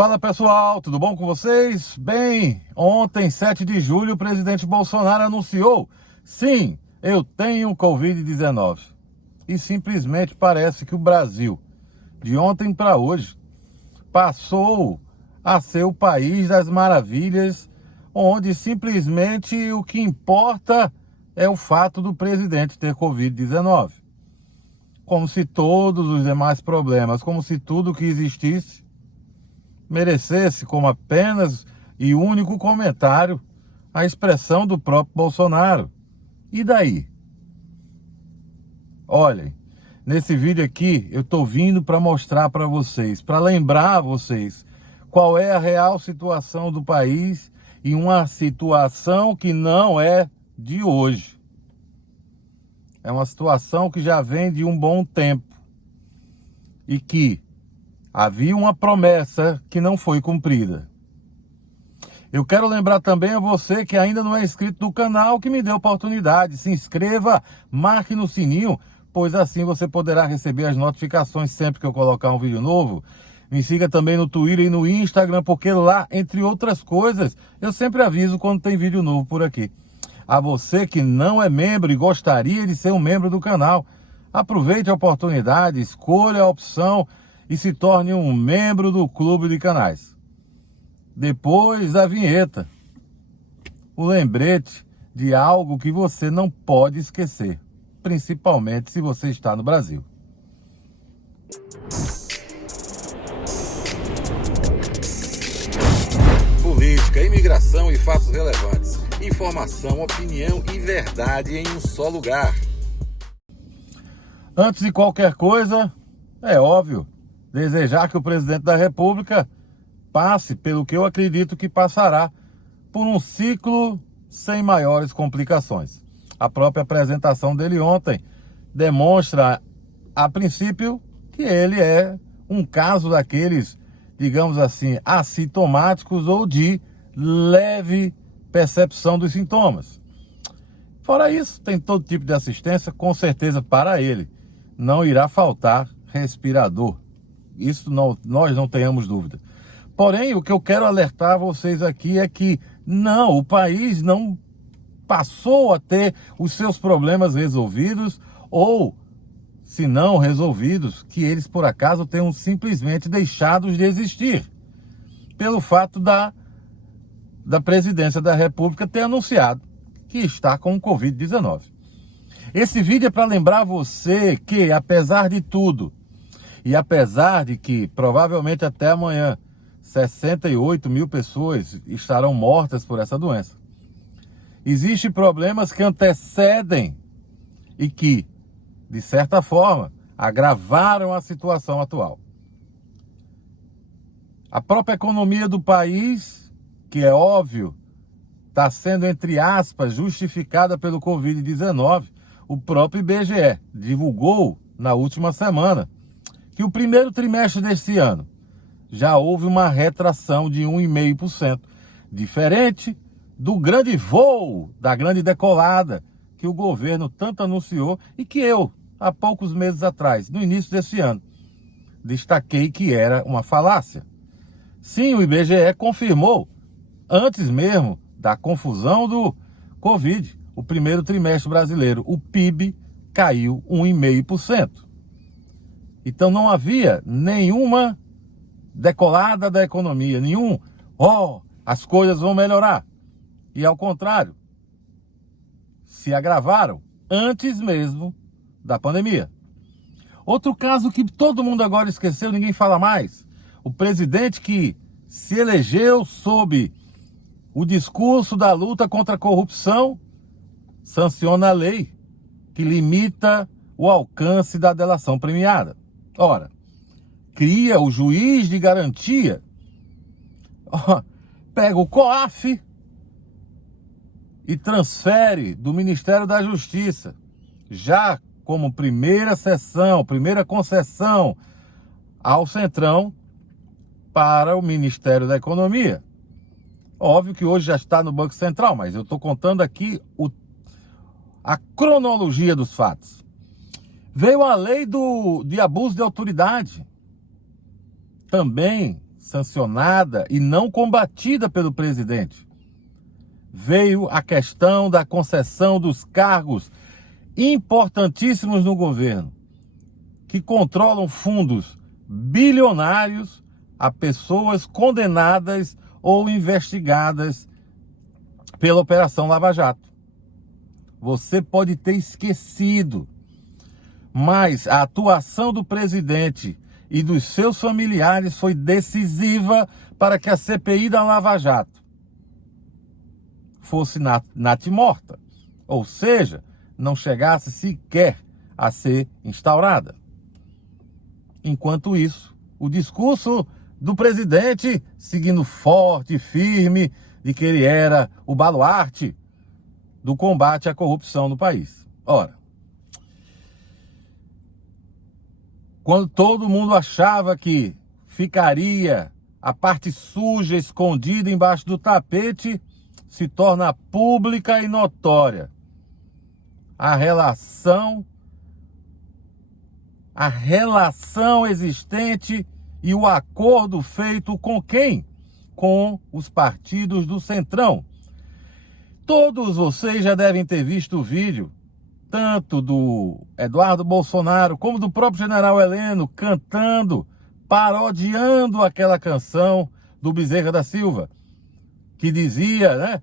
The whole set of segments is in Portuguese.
Fala pessoal, tudo bom com vocês? Bem, ontem, 7 de julho, o presidente Bolsonaro anunciou: sim, eu tenho Covid-19. E simplesmente parece que o Brasil, de ontem para hoje, passou a ser o país das maravilhas, onde simplesmente o que importa é o fato do presidente ter Covid-19. Como se todos os demais problemas, como se tudo que existisse merecesse como apenas e único comentário a expressão do próprio Bolsonaro. E daí? Olhem, nesse vídeo aqui eu estou vindo para mostrar para vocês, para lembrar vocês qual é a real situação do país, e uma situação que não é de hoje. É uma situação que já vem de um bom tempo e que havia uma promessa que não foi cumprida. Eu quero lembrar também a você que ainda não é inscrito no canal, que me dê oportunidade. Se inscreva, marque no sininho, pois assim você poderá receber as notificações sempre que eu colocar um vídeo novo. Me siga também no Twitter e no Instagram, porque lá, entre outras coisas, eu sempre aviso quando tem vídeo novo por aqui. A você que não é membro e gostaria de ser um membro do canal, aproveite a oportunidade, escolha a opção e se torne um membro do Clube de Canais. Depois da vinheta, o lembrete de algo que você não pode esquecer, principalmente se você está no Brasil. Política, imigração e fatos relevantes. Informação, opinião e verdade em um só lugar. Antes de qualquer coisa, é óbvio, desejar que o presidente da República passe pelo que eu acredito que passará, por um ciclo sem maiores complicações. A própria apresentação dele ontem demonstra, a princípio, que ele é um caso daqueles, digamos assim, assintomáticos ou de leve percepção dos sintomas. Fora isso, tem todo tipo de assistência, com certeza para ele não irá faltar respirador. Isso nós não tenhamos dúvida. Porém, o que eu quero alertar vocês aqui é que não, o país não passou a ter os seus problemas resolvidos, ou, se não resolvidos, que eles por acaso tenham simplesmente deixado de existir, pelo fato da presidência da República ter anunciado que está com o Covid-19. Esse vídeo é para lembrar você que, apesar de tudo, e apesar de que provavelmente até amanhã 68 mil pessoas estarão mortas por essa doença, existem problemas que antecedem e que, de certa forma, agravaram a situação atual. A própria economia do país, que é óbvio, está sendo, entre aspas, justificada pelo Covid-19. O próprio IBGE divulgou na última semana que o primeiro trimestre deste ano já houve uma retração de 1,5%, diferente do grande voo, da grande decolada que o governo tanto anunciou e que eu, há poucos meses atrás, no início desse ano, destaquei que era uma falácia. Sim, o IBGE confirmou, antes mesmo da confusão do Covid, o primeiro trimestre brasileiro, o PIB caiu 1,5%. Então não havia nenhuma decolada da economia, as coisas vão melhorar. E ao contrário, se agravaram antes mesmo da pandemia. Outro caso que todo mundo agora esqueceu, ninguém fala mais. O presidente que se elegeu sob o discurso da luta contra a corrupção sanciona a lei que limita o alcance da delação premiada. Ora, cria o juiz de garantia, pega o COAF e transfere do Ministério da Justiça, já como primeira concessão ao Centrão, para o Ministério da Economia. Óbvio que hoje já está no Banco Central, mas eu estou contando aqui a cronologia dos fatos. Veio a lei de abuso de autoridade, também sancionada e não combatida pelo presidente. Veio a questão da concessão dos cargos importantíssimos no governo, que controlam fundos bilionários a pessoas condenadas ou investigadas pela Operação Lava Jato. Você pode ter esquecido, mas a atuação do presidente e dos seus familiares foi decisiva para que a CPI da Lava Jato fosse natimorta, ou seja, não chegasse sequer a ser instaurada. Enquanto isso, o discurso do presidente, seguindo forte e firme, de que ele era o baluarte do combate à corrupção no país. Ora, quando todo mundo achava que ficaria a parte suja escondida embaixo do tapete, se torna pública e notória a relação existente e o acordo feito com quem? Com os partidos do Centrão. Todos vocês já devem ter visto o vídeo, tanto do Eduardo Bolsonaro como do próprio General Heleno cantando, parodiando aquela canção do Bezerra da Silva, que dizia, né?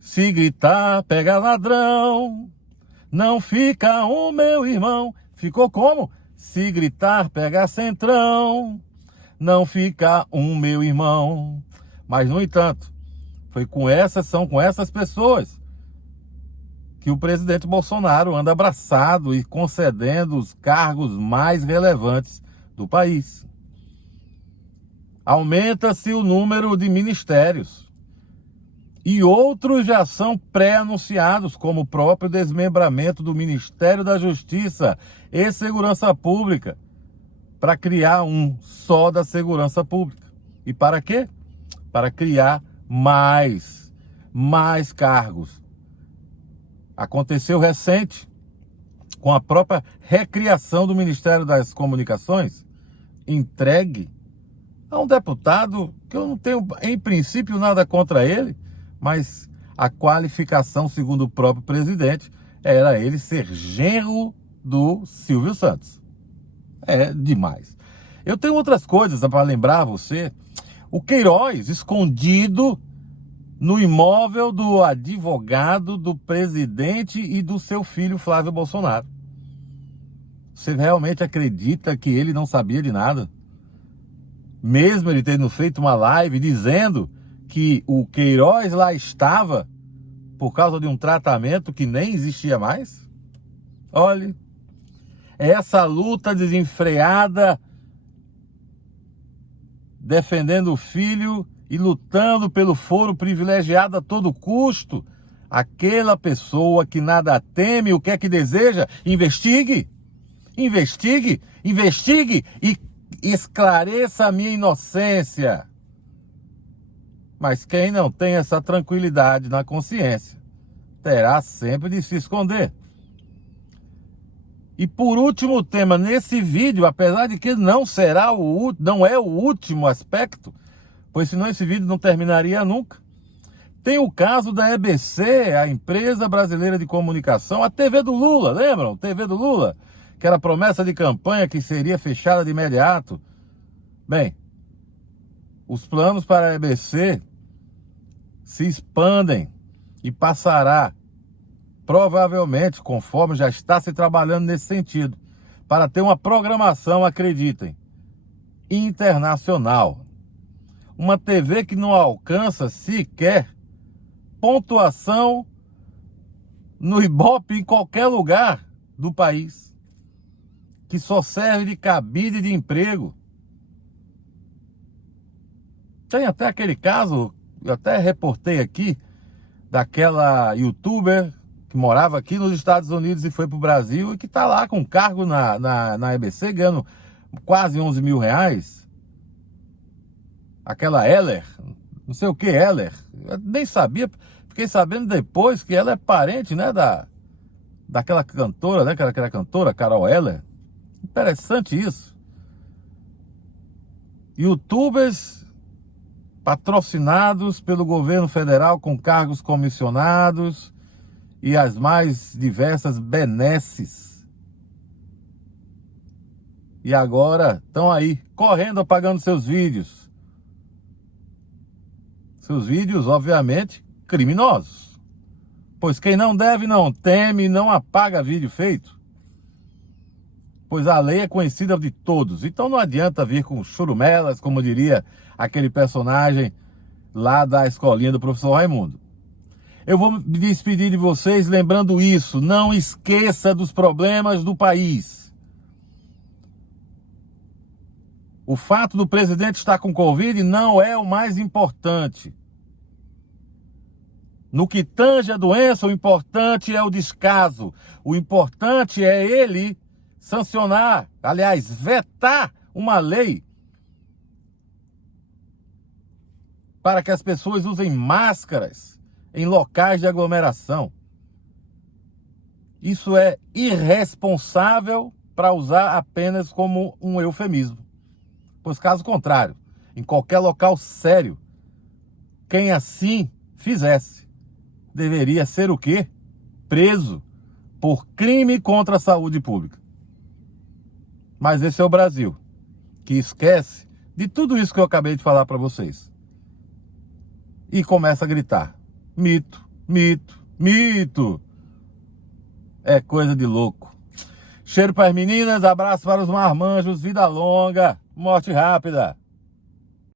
Se gritar, pega ladrão, não fica o meu irmão. Ficou como? Se gritar, pega centrão, não fica um meu irmão. Mas, no entanto, são com essas pessoas que o presidente Bolsonaro anda abraçado e concedendo os cargos mais relevantes do país. Aumenta-se o número de ministérios. E outros já são pré-anunciados, como o próprio desmembramento do Ministério da Justiça e Segurança Pública, para criar um só da Segurança Pública. E para quê? Para criar mais cargos. Aconteceu recente, com a própria recriação do Ministério das Comunicações, entregue a um deputado que eu não tenho, em princípio, nada contra ele, mas a qualificação, segundo o próprio presidente, era ele ser genro do Silvio Santos. É demais. Eu tenho outras coisas para lembrar você. O Queiroz, escondido no imóvel do advogado do presidente e do seu filho Flávio Bolsonaro. Você realmente acredita que ele não sabia de nada? Mesmo ele tendo feito uma live dizendo que o Queiroz lá estava por causa de um tratamento que nem existia mais? Olhe, essa luta desenfreada, defendendo o filho e lutando pelo foro privilegiado a todo custo. Aquela pessoa que nada teme, o que é que deseja? Investigue e esclareça a minha inocência. Mas quem não tem essa tranquilidade na consciência terá sempre de se esconder. E por último tema, nesse vídeo, apesar de que não é o último aspecto, pois senão esse vídeo não terminaria nunca, tem o caso da EBC, a Empresa Brasileira de Comunicação, a TV do Lula, lembram? TV do Lula, que era promessa de campanha que seria fechada de imediato. Bem, os planos para a EBC se expandem e passará, provavelmente, conforme já está se trabalhando nesse sentido, para ter uma programação, acreditem, internacional. Uma TV que não alcança sequer pontuação no Ibope em qualquer lugar do país, que só serve de cabide de emprego. Tem até aquele caso, eu até reportei aqui, daquela youtuber que morava aqui nos Estados Unidos e foi para o Brasil e que está lá com cargo na EBC, ganhando quase 11 mil reais. Aquela Heller, não sei o que Heller, eu nem sabia, fiquei sabendo depois que ela é parente, né, daquela cantora, né, aquela cantora, Carol Heller. Interessante isso. Youtubers patrocinados pelo governo federal com cargos comissionados e as mais diversas benesses. E agora estão aí, correndo, apagando seus vídeos. Seus vídeos, obviamente, criminosos. Pois quem não deve, não teme, não apaga vídeo feito. Pois a lei é conhecida de todos. Então não adianta vir com churumelas, como diria aquele personagem lá da escolinha do professor Raimundo. Eu vou me despedir de vocês lembrando isso. Não esqueça dos problemas do país. O fato do presidente estar com Covid não é o mais importante. No que tange a doença, o importante é o descaso. O importante é ele sancionar, aliás, vetar uma lei para que as pessoas usem máscaras em locais de aglomeração. Isso é irresponsável, para usar apenas como um eufemismo. Pois caso contrário, em qualquer local sério, quem assim fizesse deveria ser o quê? Preso por crime contra a saúde pública. Mas esse é o Brasil, que esquece de tudo isso que eu acabei de falar para vocês. E começa a gritar: mito, mito, mito. É coisa de louco. Cheiro para as meninas, abraço para os marmanjos, vida longa, morte rápida.